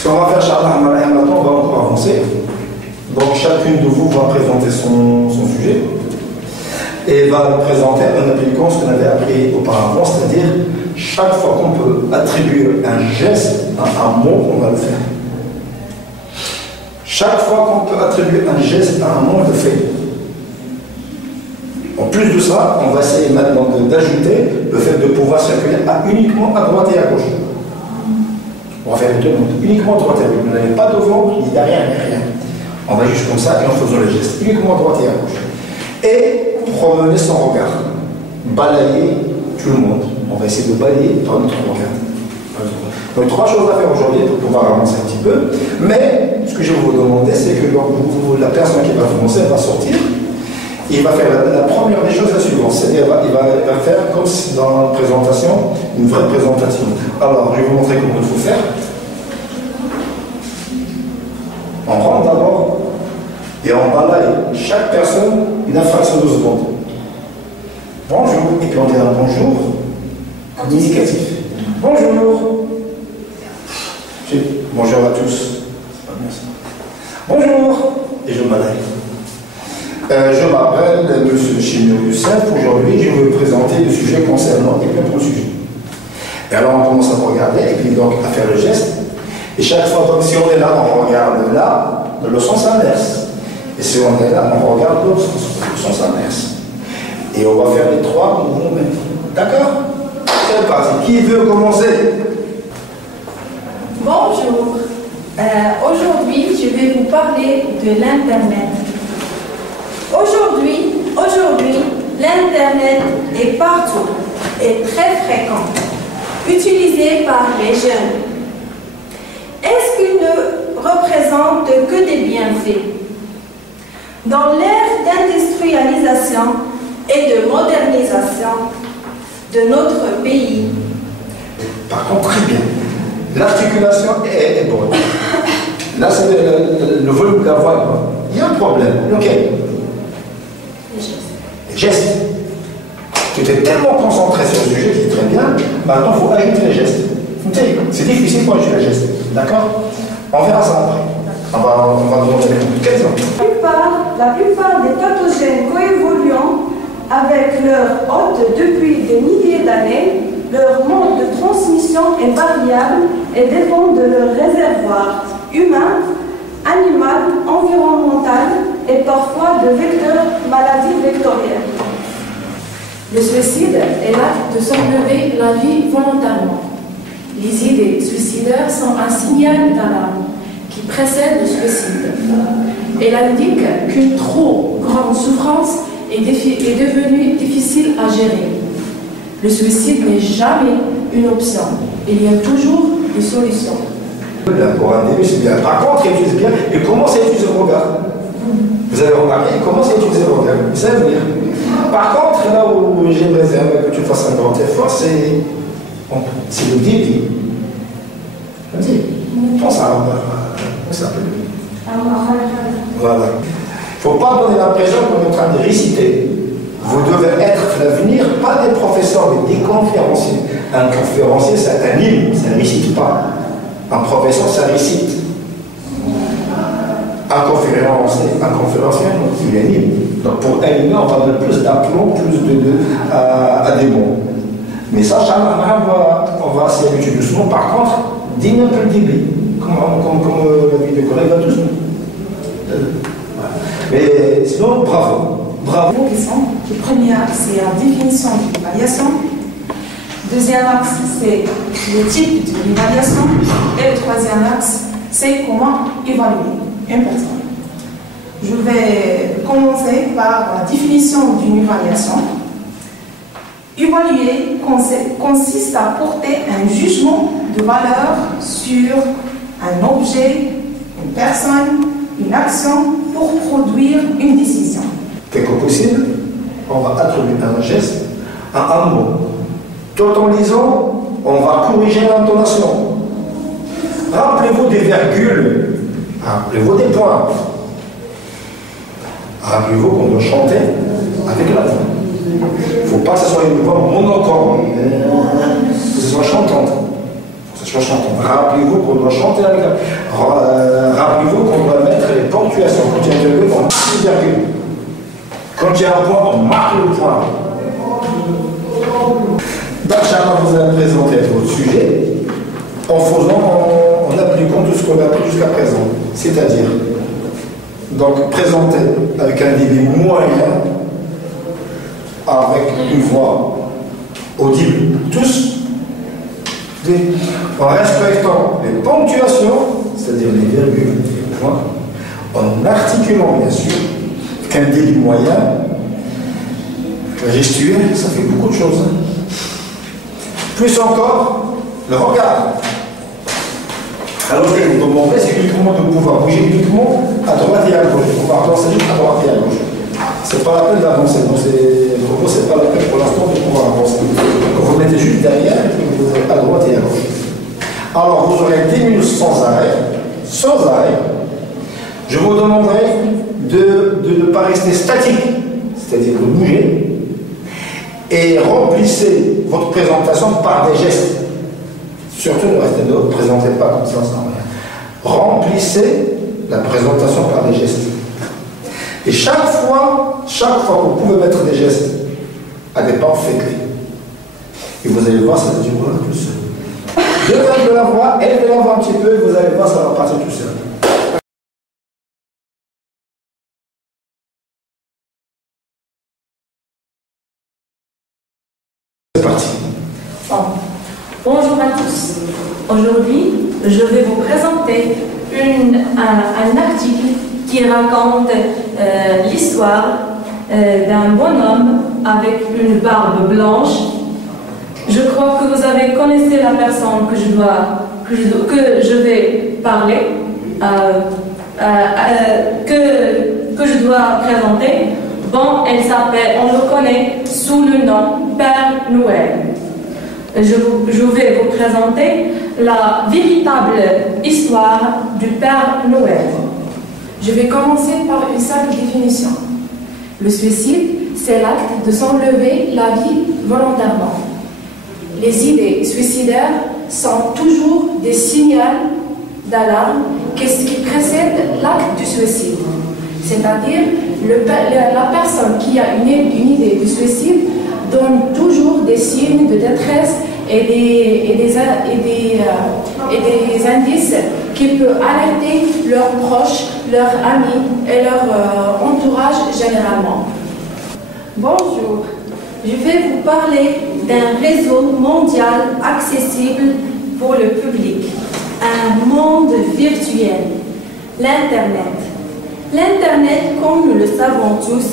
Ce qu'on va faire, Inch'Allah, maintenant, on va encore avancer. Donc, chacune de vous va présenter son sujet et va le présenter en appliquant ce qu'on avait appris auparavant, c'est-à-dire chaque fois qu'on peut attribuer un geste à un mot, on va le faire. Chaque fois qu'on peut attribuer un geste à un mot, on le fait. En plus de ça, on va essayer maintenant d'ajouter le fait de pouvoir circuler uniquement à droite et à gauche. On va faire les deux mondes, uniquement à droite et à gauche. Vous n'avez pas devant, ni derrière, ni rien. On va juste comme ça et en faisant les gestes, uniquement à droite et à gauche. Et promener son regard. Balayer tout le monde. On va essayer de balayer par notre regard. Donc, trois choses à faire aujourd'hui pour pouvoir avancer un petit peu. Mais ce que je vais vous demander, c'est que la personne qui va commencer va sortir. Il va faire la première des choses la suivante, c'est-à-dire il va faire comme si dans la présentation, une vraie présentation. Alors, je vais vous montrer comment il faut faire. On rentre d'abord et on balaye chaque personne une infraction de seconde. Bonjour, et puis on dit un bonjour communicatif. Bonjour. Bonjour à tous. Bonjour, et je balaye. Je m'appelle M. Chimio Youssef. Aujourd'hui, je vais vous présenter le sujet concernant les propres sujets. Et alors, on commence à regarder et puis donc à faire le geste. Et chaque fois, donc, si on est là, on regarde là, dans le sens inverse. Et si on est là, on regarde dans le sens inverse. Et on va faire les trois mouvements même. D'accord? C'est parti. Qui veut commencer? Bonjour. Aujourd'hui, je vais vous parler de l'Internet. Aujourd'hui, l'Internet est partout et très fréquent, utilisé par les jeunes. Est-ce qu'il ne représente que des bienfaits? Dans l'ère d'industrialisation et de modernisation de notre pays. Par contre, très bien. L'articulation est bonne. Là, c'est le volume de la voix. Il y a un problème. Lequel? Les gestes. Tu étais tellement concentré sur le sujet qui est très bien, maintenant il faut ajouter les gestes. C'est difficile pour ajouter les gestes. D'accord? On verra ça après. On va demander des complications. La plupart des pathogènes coévoluant avec leur hôte depuis des milliers d'années, leur mode de transmission est variable et dépend de leur réservoir humain, animal, environnemental et parfois de vecteurs maladies vectorielles. Le suicide est l'acte de s'enlever la vie volontairement. Les idées suicidaires sont un signal d'alarme qui précède le suicide. Elle indique qu'une trop grande souffrance est devenue difficile à gérer. Le suicide n'est jamais une option. Il y a toujours des solutions. Pour un début, c'est bien. Par contre, il utilise bien. Il commence à utiliser le regard. Vous avez remarqué, il commence à utiliser le regard. Ça veut dire. Par contre, là où j'aimerais que tu fasses un grand effort, c'est le débit. Pense à comment ça s'appelle? Voilà. Il ne faut pas donner l'impression qu'on est en train de réciter. Vous devez être l'avenir, pas des professeurs, mais des conférenciers. Un conférencier, ça anime, ça ne récite pas. Un professeur, ça récite. Un conférencier, il anime. Donc pour animer, on va donner plus d'aplomb, plus à des mots. Mais ça, on va s'y habituer doucement. Par contre, dis-nous un peu le débit, comme la vie des collègues va doucement. Mais sinon, bravo. Bravo. Le premier axe, c'est la définition de l'évaluation. Deuxième axe, c'est le type de l'évaluation. Et le troisième axe, c'est comment évaluer une personne. Je vais commencer par la définition d'une évaluation. Évaluer consiste à porter un jugement de valeur sur un objet, une personne, une action pour produire une décision. Dès que possible, on va attribuer un geste à un mot. Tout en lisant, on va corriger l'intonation. Rappelez-vous des virgules, rappelez-vous des points. Rappelez-vous qu'on doit chanter avec la voix. Il ne faut pas que ce soit une voix monocorde, que ce soit chantante. Rappelez-vous qu'on doit chanter avec rappelez-vous qu'on doit mettre les ponctuations. Quand il y a une virgule, on marque une virgule. Quand il y a un point, on marque le point. Inch'Allah, vous allez présenter votre sujet en appliquant tout ce qu'on a appris jusqu'à présent. C'est-à-dire, donc présenter avec un débit moyen, avec une voix audible, tous, en respectant les ponctuations, c'est-à-dire les virgules, les points, en articulant bien sûr, avec un débit moyen, la gestuelle, ça fait beaucoup de choses. Plus encore, le regard. Alors ce que je vous demanderai, c'est uniquement de pouvoir bouger uniquement à droite et à gauche, de pouvoir danser juste à droite et à gauche. C'est pas la peine d'avancer, donc c'est pas la peine pour l'instant de pouvoir avancer. Donc vous mettez juste derrière et vous êtes à droite et à gauche. Alors vous aurez 10 minutes sans arrêt, sans arrêt. Je vous demanderai de ne pas rester statique, c'est-à-dire de bouger, et remplissez votre présentation par des gestes. Surtout ne présentez pas comme ça sans rien. Remplissez la présentation par des gestes. Et chaque fois que vous pouvez mettre des gestes à des pas, faites-les. Et vous allez voir, ça va durer tout seul. Levez de la voix, élevez la voix un petit peu, et vous allez voir, ça va partir tout seul. C'est parti. Bonjour à tous. Aujourd'hui, je vais vous présenter un article qui raconte l'histoire d'un bonhomme avec une barbe blanche. Je crois que vous avez connaissé la personne que je vais parler, que je dois présenter. Bon, on le connaît sous le nom Père Noël. Je vais vous présenter la véritable histoire du Père Noël. Je vais commencer par une simple définition. Le suicide, c'est l'acte de s'enlever la vie volontairement. Les idées suicidaires sont toujours des signaux d'alarme qui précèdent l'acte du suicide. C'est-à-dire, la personne qui a une idée du suicide donne toujours des signes de détresse et des indices qui peuvent alerter leurs proches, leurs amis et leur entourage généralement. Bonjour, je vais vous parler d'un réseau mondial accessible pour le public, un monde virtuel, l'Internet. L'Internet, comme nous le savons tous,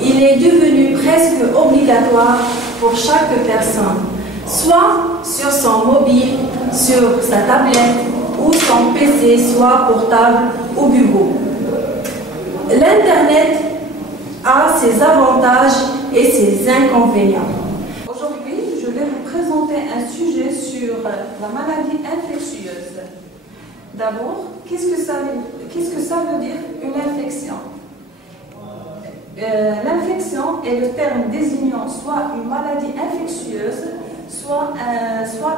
il est devenu presque obligatoire pour chaque personne, soit sur son mobile, sur sa tablette ou son PC, soit portable ou bureau. L'Internet a ses avantages et ses inconvénients. Aujourd'hui, je vais vous présenter un sujet sur la maladie infectieuse. D'abord, qu'est-ce que ça veut dire une infection? L'infection est le terme désignant soit une maladie infectieuse, soit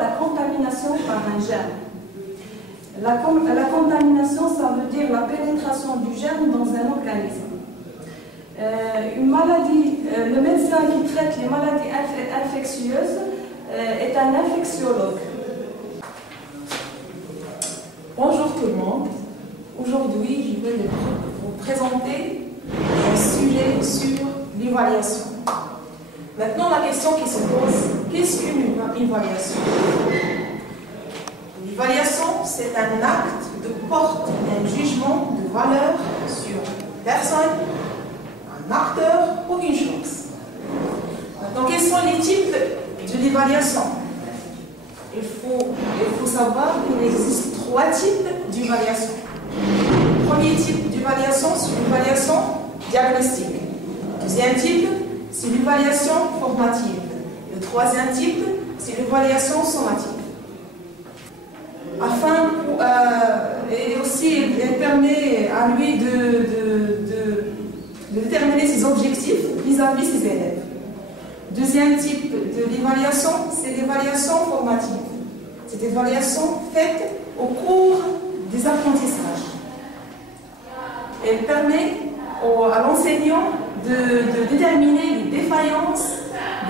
la contamination par un germe. La contamination, ça veut dire la pénétration du germe dans un organisme. Une maladie, le médecin qui traite les maladies infectieuses est un infectiologue. Bonjour tout le monde. Aujourd'hui, je vais vous présenter un sujet sur l'évaluation. Maintenant, la question qui se pose, qu'est-ce qu'une évaluation? L'évaluation, c'est un acte de porter un jugement de valeur sur une personne, un acteur ou une chose. Maintenant, quels sont les types de l'évaluation? Il faut savoir qu'il existe 3 types d'évaluation. Le premier type d'évaluation, c'est l'évaluation diagnostique. Le deuxième type, c'est l'évaluation formative. Le troisième type, c'est l'évaluation sommatique. Et aussi, elle permet à lui de déterminer ses objectifs vis-à-vis ses élèves. Deuxième type de l'évaluation, c'est l'évaluation formative. cette évaluation faite au cours des apprentissages. Elle permet à l'enseignant de déterminer les défaillances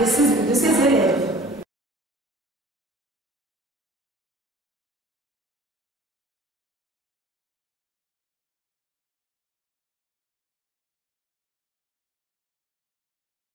de ses élèves.